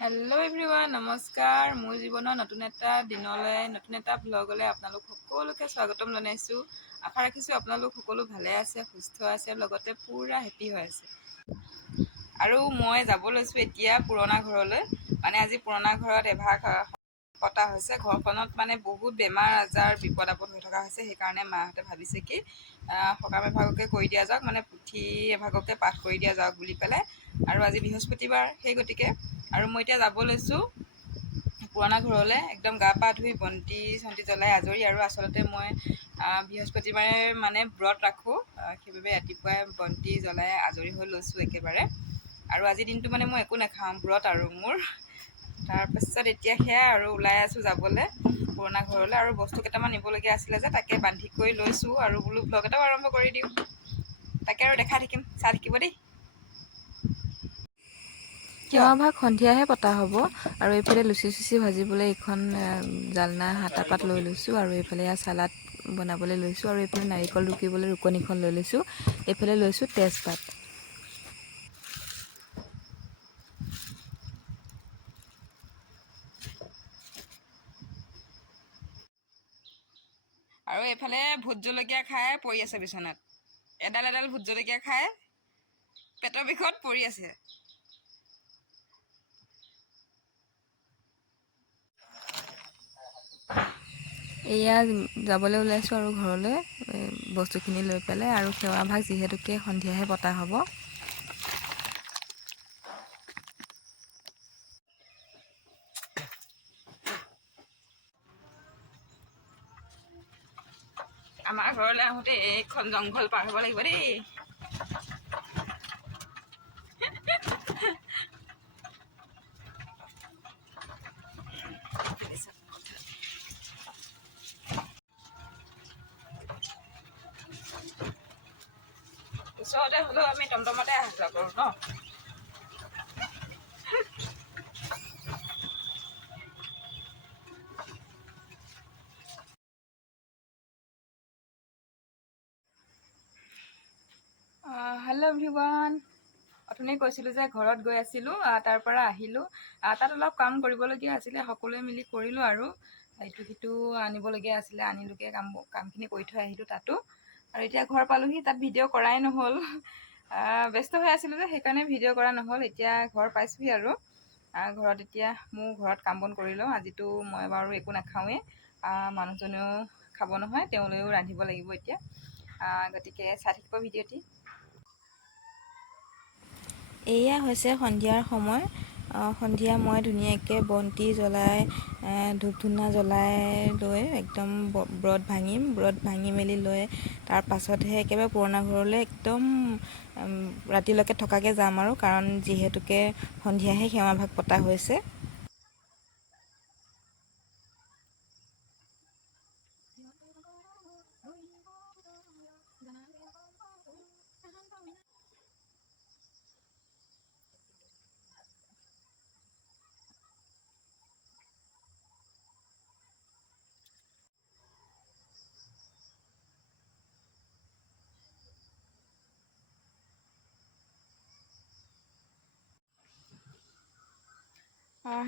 Hello' everyone, নমস্কাৰ। মোৰ জীৱনৰ নতুন এটা দিনলৈ, নতুন এটা ভ্লগলৈ আপোনালোক সকলোকে স্বাগতম জনাইছোঁ। আশা ৰাখিছোঁ আপোনালোক সকলো ভালে আছে, সুস্থ আছে, লগতে পূৰা হেপী হৈ আছে। আৰু মই যাব লৈছোঁ এতিয়া পুৰণা ঘৰলৈ। আজি পুৰণা ঘৰত এভাগ পতা হৈছে। ঘৰখনত বহুত বেমাৰ আজাৰ বিপদ আপদ হৈ থকা হৈছে। সেইকাৰণে মাহঁতে ভাবিছে কি সকাম এভাগকে কৰি দিয়া যাওক, পুথি এভাগকে পাঠ কৰি দিয়া যাওক বুলি পেলাই। আৰু আজি বৃহস্পতিবাৰ, সেই গতিকে আৰু মই এতিয়া যাব লৈছোঁ পুৰণা ঘৰলৈ। একদম গা পা ধুই বন্তি চন্তি জ্বলাই আজৰি। আৰু আচলতে মই বৃহস্পতিবাৰে ব্ৰত ৰাখোঁ। সেইবাবে ৰাতিপুৱাই বন্তি জ্বলাই আজৰি হৈ লৈছোঁ একেবাৰে। আৰু আজিৰ দিনটো মই একো নাখাওঁ, ব্ৰত আৰু মোৰ। তাৰপাছত এতিয়া সেয়া আৰু ওলাই আছোঁ যাবলৈ পুৰণা ঘৰলৈ। আৰু বস্তু কেইটামান নিবলগীয়া আছিলে যে, তাকে বান্ধি কৰি লৈছোঁ। আৰু বোলো ভ্লগ এটাও আৰম্ভ কৰি দিওঁ, তাকে আৰু দেখাই থাকিম, চাই থাকিব দেই। কিয়? সেৱা ভাগ সন্ধিয়াহে পতা হ'ব। আৰু এইফালে লুচি চুচি ভাজিবলৈ এইখন জালনা হাতাপাত লৈ লৈছোঁ। আৰু এইফালে চালাড বনাবলৈ লৈছোঁ। আৰু এইফালে নাৰিকল ৰুকিবলৈ ৰুকনিখন লৈ লৈছোঁ। এইফালে লৈছোঁ তেজপাত। আৰু এইফালে ভোট জলকীয়া খাই পৰি আছে বিচনাত। এডাল এডাল ভোট জলকীয়া খাই পেটৰ বিষত পৰি আছে। এয়া যাবলৈ ওলাইছোঁ আৰু ঘৰলৈ বস্তুখিনি লৈ পেলাই। আৰু সেৱা ভাগ যিহেতুকে সন্ধিয়াহে পতা হ'ব। আমাৰ ঘৰলৈ আহোঁতে এইখন জংঘল পাৰ হ'ব লাগিব দেই। ওচৰতে হ'লেও আমি টমটমতে অহা যোৱা কৰোঁ ন। Hello' everyone. অথনি কৈছিলোঁ যে ঘৰত গৈ আছিলোঁ, তাৰ পৰা আহিলোঁ। তাত অলপ কাম কৰিবলগীয়া আছিলে, সকলোৱে মিলি কৰিলোঁ। আৰু ইটো সিটো আনিবলগীয়া আছিলে, আনিলোগৈ। কামখিনি কৰি থৈ আহিলোঁ তাতো। আৰু এতিয়া ঘৰ পালোহি, তাত ভিডিঅ' কৰাই নহ'ল। ব্যস্ত হৈ আছিলোঁ যে, সেইকাৰণে ভিডিঅ' কৰা নহ'ল। এতিয়া ঘৰ পাইছোঁহি আৰু ঘৰত এতিয়া মোৰ ঘৰত কাম বন কৰি লওঁ। আজিতো মই বাৰু একো নাখাওঁৱেই, মানুহজনেও খাব নহয়, তেওঁলৈও ৰান্ধিব লাগিব এতিয়া। গতিকে চাই থাকিব ভিডিঅ'টি। এয়া হৈছে সন্ধিয়াৰ সময়। সন্ধিয়া মই ধুনীয়াকৈ বন্তি জ্বলাই ধূপ ধূনা জ্বলাই লৈ একদম ব্ৰত ভাঙিম। ব্ৰত ভাঙি মেলি লৈ তাৰ পাছতহে একেবাৰে পুৰণা ঘৰলৈ একদম ৰাতিলৈকে থকাকৈ যাম। আৰু কাৰণ যিহেতুকে সন্ধিয়াহে সেৱা ভাগ পতা হৈছে।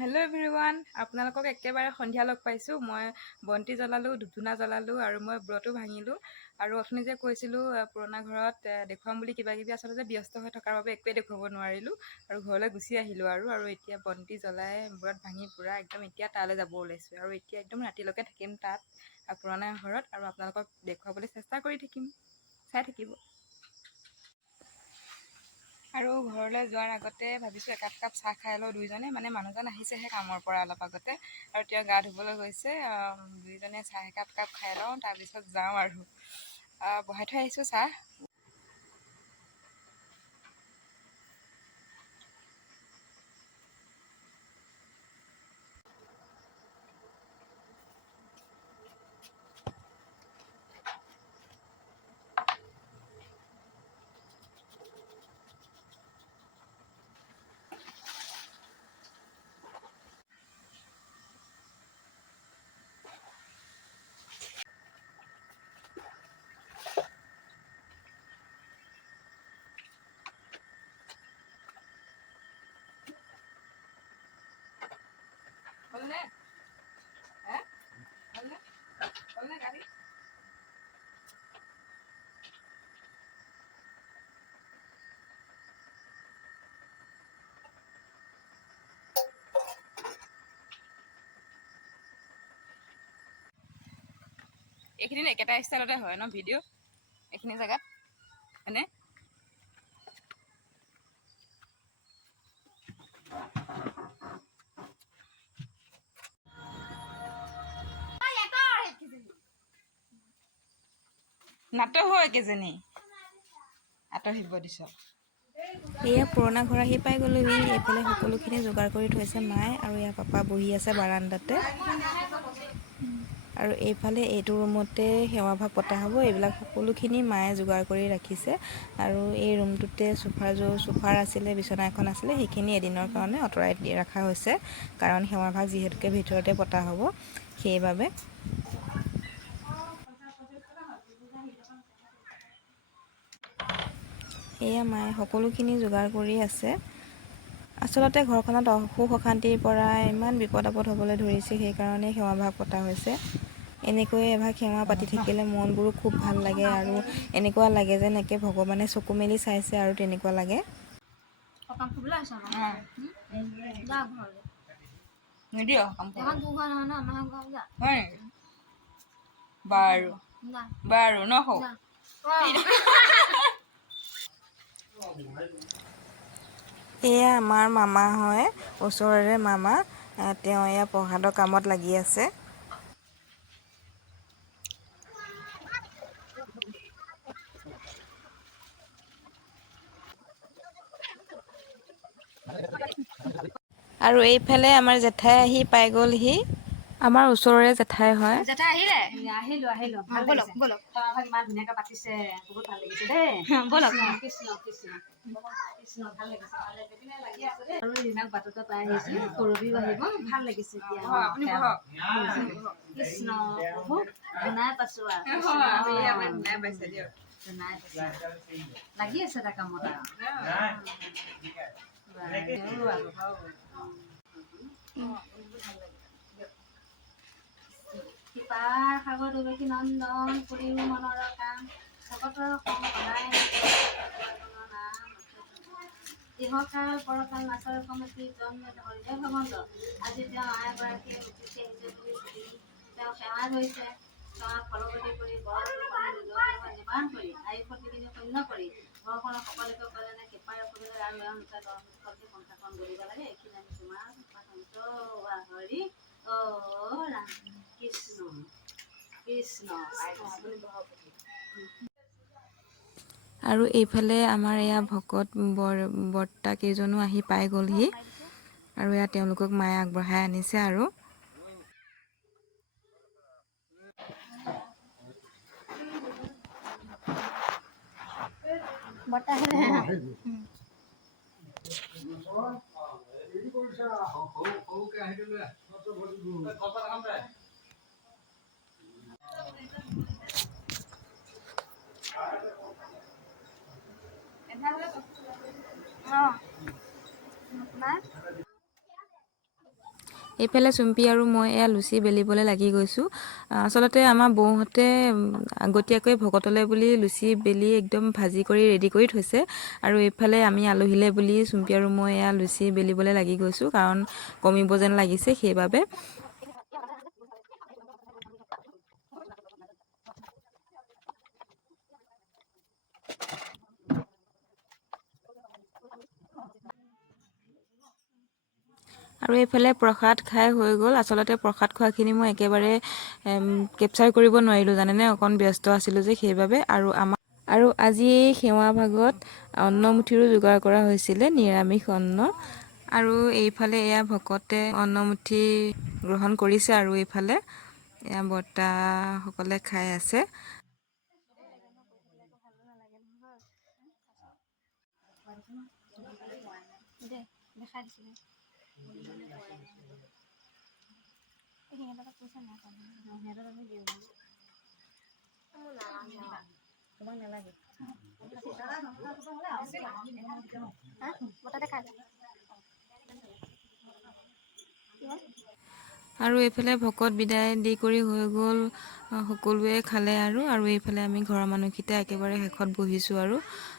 হেল্ল' এভৰিৱান, আপোনালোকক একেবাৰে সন্ধিয়া লগ পাইছোঁ। মই বন্তি জ্বলালোঁ, ধূপ ধূনা জ্বলালোঁ, আৰু মই ব্ৰতো ভাঙিলোঁ। আৰু অথনি যে কৈছিলোঁ পুৰণা ঘৰত দেখুৱাম বুলি কিবাকিবি, আচলতে ব্যস্ত হৈ থকাৰ বাবে একোৱেই দেখুৱাব নোৱাৰিলোঁ। আৰু ঘৰলৈ গুচি আহিলোঁ। আৰু এতিয়া বন্তি জ্বলাই ব্ৰত ভাঙি পূৰা একদম এতিয়া তালৈ যাব ওলাইছোঁ। আৰু এতিয়া একদম ৰাতিলৈকে থাকিম তাত পুৰণা ঘৰত, আৰু আপোনালোকক দেখুৱাবলৈ চেষ্টা কৰি থাকিম, চাই থাকিব। আৰু ঘৰলৈ যোৱাৰ আগতে ভাবিছোঁ একাপ কাপ চাহ খাই লওঁ দুইজনে। মানুহজন আহিছেহে কামৰ পৰা অলপ আগতে, আৰু এতিয়া গা ধুবলৈ গৈছে। দুইজনে চাহ একাপ খাই লওঁ, তাৰপিছত যাওঁ আৰু বহাই থৈ আহিছোঁ চাহ। এইখিনি একেটা ষ্টাইলতে হয় ন ভিডিঅ' এইখিনি জেগাত হয়নে? নাটক হয় কেইজনী আঁতৰিব দিছ। এয়া পুৰণা ঘৰ আহি পাই গ'লোহি। এইফালে সকলোখিনি যোগাৰ কৰি থৈছে মায়ে, আৰু ইয়াৰ পাপা বহি আছে বাৰান্দাতে। আৰু এইফালে এইটো ৰুমতে সেৱা ভাগ পতা হ'ব। এইবিলাক সকলোখিনি মায়ে যোগাৰ কৰি ৰাখিছে। আৰু এই ৰুমটোতে চোফাৰ আছিলে, বিচনা এখন আছিলে, সেইখিনি এদিনৰ কাৰণে আঁতৰাই ৰখা হৈছে, কাৰণ সেৱা ভাগ যিহেতুকে ভিতৰতে পতা হ'ব সেইবাবে। এয়া মায়ে সকলোখিনি যোগাৰ কৰি আছে। আচলতে ঘৰখনত অসুখ অশান্তিৰ পৰা ইমান বিপদ আপদ হ'বলৈ ধৰিছে, সেইকাৰণে সেৱা ভাগ পতা হৈছে। এনেকৈয়ে এভাগ সেৱা পাতি থাকিলে মনবোৰো খুব ভাল লাগে, আৰু এনেকুৱা লাগে যেন একে ভগৱানে চকু মেলি চাইছে, আৰু তেনেকুৱা লাগে। বাৰু বাৰু নহও এয়া আমাৰ মামা হয়, ওচৰৰে মামা। তেওঁ এয়া প্ৰসাদৰ কামত লাগি আছে। আৰু এইফালে আমাৰ জেঠাই আহি পাই গ'লহি। আমাৰ ওচৰৰে জেঠাই হয়। জেঠাই আহিলে? আহিলো ভাল লাগিছে। বলক ইমান ধুনীয়াকৈ পাতিছে, বহুত ভাল লাগিছে দেই। বলক কৃষ্ণ কৃষ্ণ কৃষ্ণ, ভাল লাগিছে লাগি আছে দেই। আৰু দিনক বাটতে পাই আহিছো, কৰবিও আহিব, ভাল লাগিছে এতিয়া। কৃষ্ণ প্ৰভু শুনাই পাইছো আৰু শুনাই পাইছে, লাগি আছে তাৰ কামত আৰু। সিপাৰ সাগৰ দুবেশী নন্দন, পুৰীও মনৰ কাম, ভকতৰ সং সদায় ইহকাল পৰকাল নাচৰ কমিটি জন্ম হৰিদেৱ ভগৱন্ত। আজি তেওঁ আই এগৰাকীয়ে উঠিছে আহিছে বুলি সুধি তেওঁ সেৱা ধৰিছে। সেৱাত ফলৱতী কৰি নিৰ্মাণ কৰি আয়ুষত বিঘিনি শূন্য কৰি ঘৰখনৰ সকলোকে কলেনে কৃপাৰে সুবিধা আৰু পন্থাখন গঢ়িব লাগে। এইখিনি আমি তোমাৰ হৰি ৰাম কৃষ্ণ কৃষ্ণ। আৰু এইফালে আমাৰ এয়া ভকত বৰ্তা কেইজনো আহি পাই গ'লহি, আৰু এয়া তেওঁলোকক মায়ে আগবঢ়াই আনিছে। আৰু এইফালে চুম্পি আৰু মই এয়া লুচি বেলিবলৈ লাগি গৈছোঁ। আচলতে আমাৰ বৌহঁতে আগতীয়াকৈ ভকতলৈ বুলি লুচি বেলি একদম ভাজি কৰি ৰেডি কৰি থৈছে, আৰু এইফালে আমি আলহীলৈ বুলি চুম্পি আৰু মই এয়া লুচি বেলিবলৈ লাগি গৈছোঁ, কাৰণ কমিব যেন লাগিছে সেইবাবে। আৰু এইফালে প্ৰসাদ খাই হৈ গ'ল। আচলতে প্ৰসাদ খোৱাখিনি মই একেবাৰে কেপচাৰ কৰিব নোৱাৰিলোঁ জানেনে, অকণ ব্যস্ত আছিলোঁ যে সেইবাবে। আৰু আজি এই সেৱা ভাগত অন্নমুঠিৰো যোগাৰ কৰা হৈছিলে, নিৰামিষ অন্ন। আৰু এইফালে এয়া ভকতে অন্নমুঠি গ্ৰহণ কৰিছে, আৰু এইফালে এয়া বৰ্তাসকলে খাই আছে। আৰু এইফালে ভকত বিদায় দি কৰি হৈ গ'ল, সকলোৱে খালে। আৰু এইফালে আমি ঘৰৰ মানুহকেইটা একেবাৰে শেষত বহিছোঁ। আৰু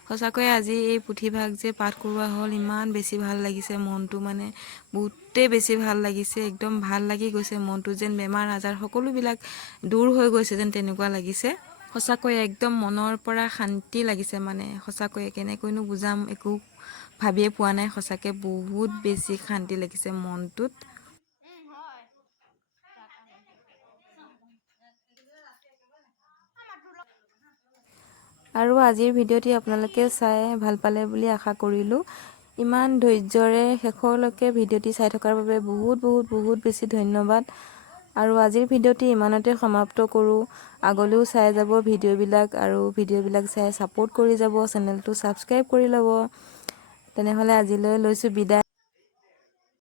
সঁচাকৈ আজি এই পুথিভাগ যে পাঠ কৰোৱা হ'ল, ইমান বেছি ভাল লাগিছে, মনটো মানে বহুতেই বেছি ভাল লাগিছে, একদম ভাল লাগি গৈছে মনটো, যেন বেমাৰ আজাৰ সকলোবিলাক দূৰ হৈ গৈছে যেন তেনেকুৱা লাগিছে। সঁচাকৈ একদম মনৰ পৰা শান্তি লাগিছে, মানে সঁচাকৈ কেনেকৈনো বুজাম, একো ভাবিয়ে পোৱা নাই, সঁচাকৈ বহুত বেছি শান্তি লাগিছে মনটোত। আৰু আজিৰ ভিডিঅ'টি আপোনালোকে চাই ভাল পালে বুলি আশা কৰিলোঁ। ইমান ধৈৰ্যৰে শেষলৈকে ভিডিঅ'টি চাই থকাৰ বাবে বহুত বহুত বহুত বেছি ধন্যবাদ। আৰু আজিৰ ভিডিঅ'টি ইমানতে সমাপ্ত কৰোঁ। আগলৈও চাই যাব ভিডিঅ'বিলাক, আৰু ভিডিঅ'বিলাক চাই ছাপোৰ্ট কৰি যাব, চেনেলটো ছাবস্ক্ৰাইব কৰি ল'ব। তেনেহ'লে আজিলৈ লৈছোঁ বিদায়।